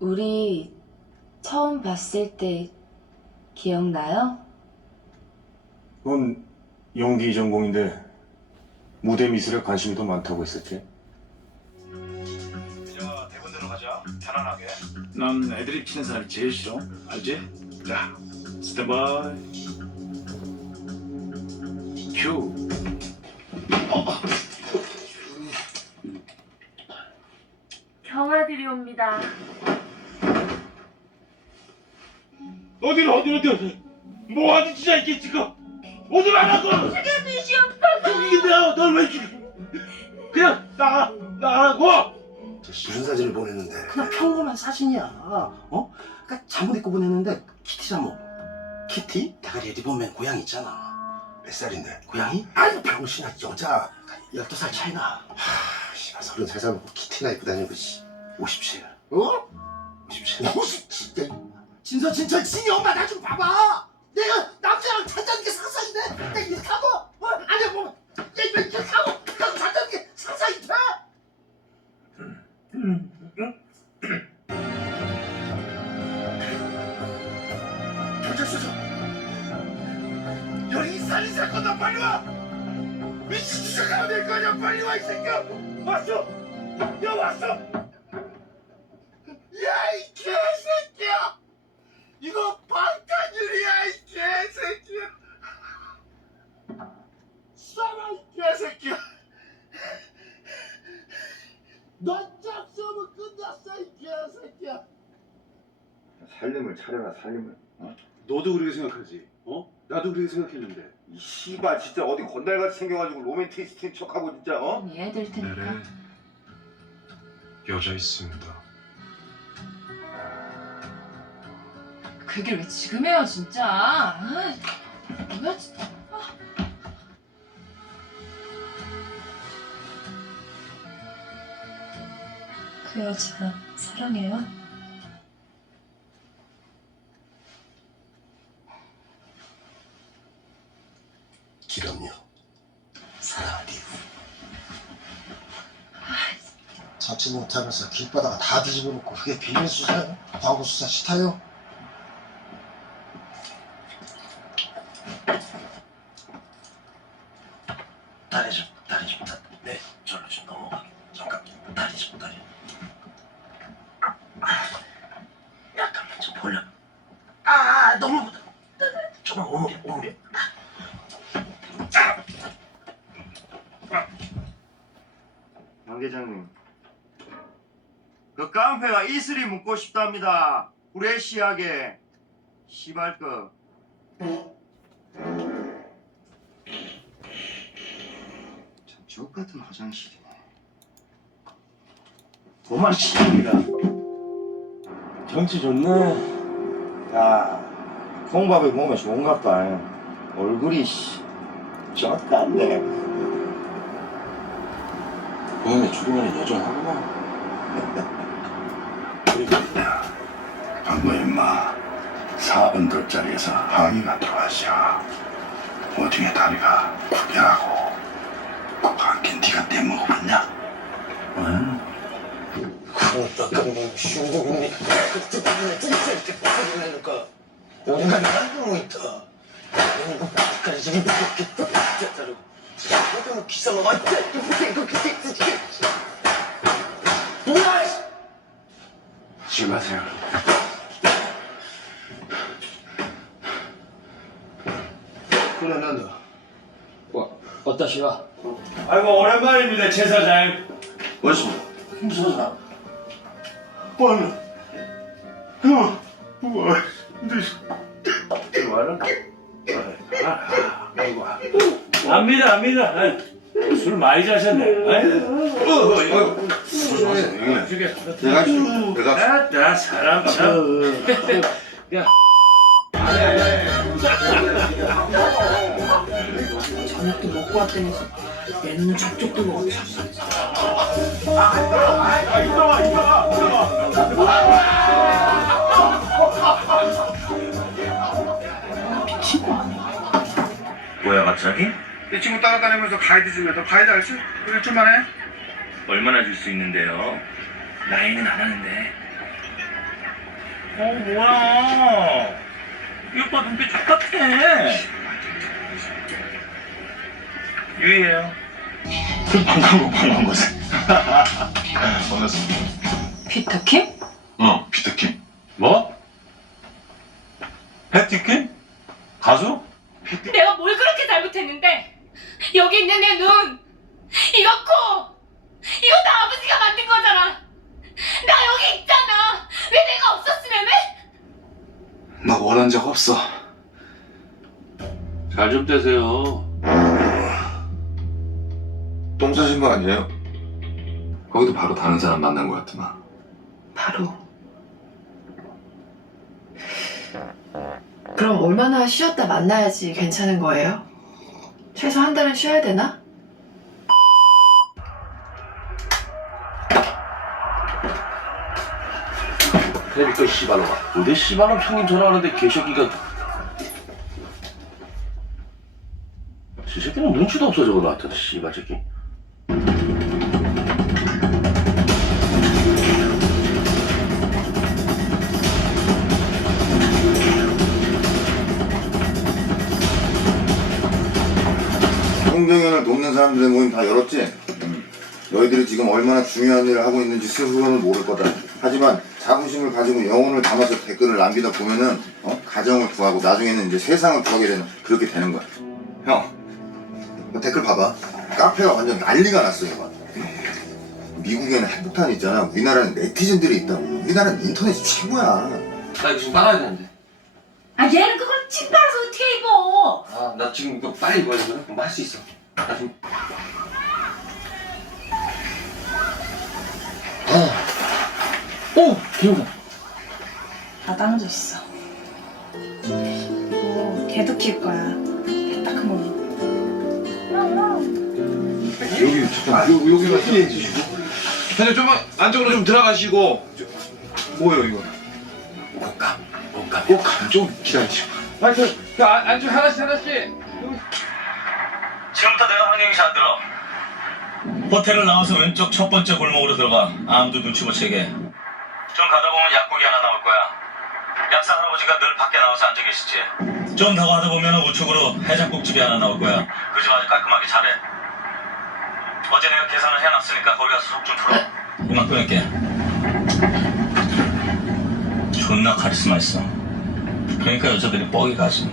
우리 처음 봤을 때 기억나요? 넌 연기 전공인데 무대 미술에 관심이 더 많다고 했었지? 민영아 대본대로 가자 편안하게 난 애드립 치는 사람이 제일 싫어 알지? 자 스탠바이 큐 경아들이 옵니다. 어디로 어디로 어디로 뭐하는 짓이야 이게 지금 오지 말라고 뜻이 없어. 이게 내가 널왜 죽여 그냥 나가 나가라고 무슨 사진을 보냈는데? 그냥 평범한 사진이야. 어? 그러니까 잠옷 입고 보냈는데 키티 잠옷. 키티? 대가리 리본맨 고양이 있잖아. 몇 살인데? 고양이? 아이 병신아 여자. 12살 차이나. 하, 씨발 서른 살 사놓고 키티나 입고 다니고 씨. 57. 어? 57. 57. 진서 진철 진이 엄마 나 좀 봐봐. 내가 남자랑 잔다는 게 상상이 돼. 내가 이렇게 하고 어? 아니야 뭐 내가 이렇게 하고 하고 잔다는 게 상상이 돼. 경찰서죠. 여기 살인 사건다 빨리 와. 미친 짓을 가야 될 거냐 빨리 와 이 새끼야. 왔어. 야 왔어. 야이 개새끼야. 이거 방탄유리야 이 개새끼야. 쏴라 이 개새끼야. 넌 짝수면 끝났어 이 개새끼야. 살림을 차려라 살림을 너도 그렇게 생각하지? 어? 나도 그렇게 생각했는데. 이 씨발 진짜 어디 건달같이 생겨가지고 로맨티스트인 척하고 진짜 어? 얘들 테니까. 여자 있습니다. 그 얘기를 왜 지금 해요, 진짜? 아, 뭐야, 진짜. 그 여자 사랑해요? 기럼요. 사랑할 이유. 잡지 못하면서 길바다가 다 뒤집어 놓고 그게 비밀 수사예요? 과거 수사 싫다요? 다리 좀, 다리 네, 절로 좀 넘어가. 잠깐, 다리 좀, 다리. 약간만 좀 벌려. 아, 너무 부담. 조금 오므려, 오므려. 양 계장님 그 깡패가 이슬이 묻고 싶답니다 후레쉬하게 시발급 참 주옥같은 화장실이네. 고맙습니다. 경치 좋네. 야 콩밥에 보면 좋은갑다 얼굴이 씨 젖같네. 고양이 죽으면 여전하구나. 방금 임마 4번 돌자리에서 항의가 들어왔어. 어중에 다리가 구겨하고 그한캔 네가 떼먹어봤냐? 응? 어떡하면 중국이 이렇게 빠져내니까 뭔가 나고 있다. 이거 끝까지 지금 이렇게 따르고 이거 기사가 왔다. 이거 그때 뭐야? 조심하세요. 그래 난다 어떠시오? 아이고 오랜만입니다 최 사장. 멋있어 힘쓰자 빨리. 형 뭐, 뭐하는 아이고. 압니다 압니다. 아이, 술 많이 자셨네. 아이고 죽겠어 내가 내가 아따 사람 참. 야. 저녁도 먹고 왔더니 내 눈은 저쪽도 먹었어. 미친 거 아니야? 뭐야 갑자기? 이 친구 따라다니면서 가이드 좀 해도 가이드 알지? 일주일만 해? 얼마나 줄 수 있는데요? 나이는 안 하는데 뭐야? 이 오빠 눈빛 똑같아. 반가운 반가운 거지. 반갑습니다. 피터킴? 어, 피터킴. 뭐? 패티킴? 가수? 내가 뭘 그렇게 잘못했는데 여기 있는 내 눈 이거 코 이거 다 아버지가 만든 거잖아 나 여기 있잖아 왜 내가 없었으면 해? 나 원한 적 없어. 잘좀 떼세요. 똥 싸신 거 아니에요? 거기도 바로 다른 사람 만난 것 같더만. 바로. 그럼 얼마나 쉬었다 만나야지 괜찮은 거예요? 최소 한 달은 쉬어야 되나? 그러니까 씨발놈아 어디 씨발놈 형님 전화하는데 개새끼가 이 새끼는 눈치도 없어 저거 나한테 씨발 새끼 홍경연을 돕는 사람들의 모임 다 열었지? 너희들이 지금 얼마나 중요한 일을 하고 있는지 스스로는 모를 거다. 하지만 자부심을 가지고 영혼을 담아서 댓글을 남기다 보면은 어? 가정을 구하고 나중에는 이제 세상을 구하게 되는 그렇게 되는 거야. 형, 너 댓글 봐봐. 카페가 완전 난리가 났어 이거. 미국에는 핵폭탄 있잖아. 우리나라는 네티즌들이 있다고. 우리나라는 인터넷이 최고야. 나 이거 지금 빨아야 되는데 아 얘는 그걸 침 빨아서 어떻게 입어 아 나 지금 이거 빨리 입어야 되거든 뭐할수 있어 어. 오! 다 나눠져 있어. 이거 걔도 키울 거야. 딱한 번. 여기 잠깐 요, 여기만 피해 주시고. 근데 좀 안쪽으로 좀 들어가시고. 저, 뭐예요 이거? 옷감 옷감. 꼭좀 기다리시고. 하여튼 그 안- 안쪽 하나씩 하나씩 지금부터 내가 하는 얘기 잘 들어. 호텔을 나와서 왼쪽 첫 번째 골목으로 들어가. 아무도 눈치 못 채게. 좀 가다 보면 약국이 하나 나올 거야. 약사 할아버지가 늘 밖에 나와서 앉아 계시지. 좀 더 가다 보면 우측으로 해장국집이 하나 나올 거야. 그 집 아주 깔끔하게 잘해. 어제 내가 계산을 해놨으니까 거기 가서 속 좀 풀어. 이만 끊을게. 존나 카리스마 있어. 그러니까 여자들이 뻑이 가지.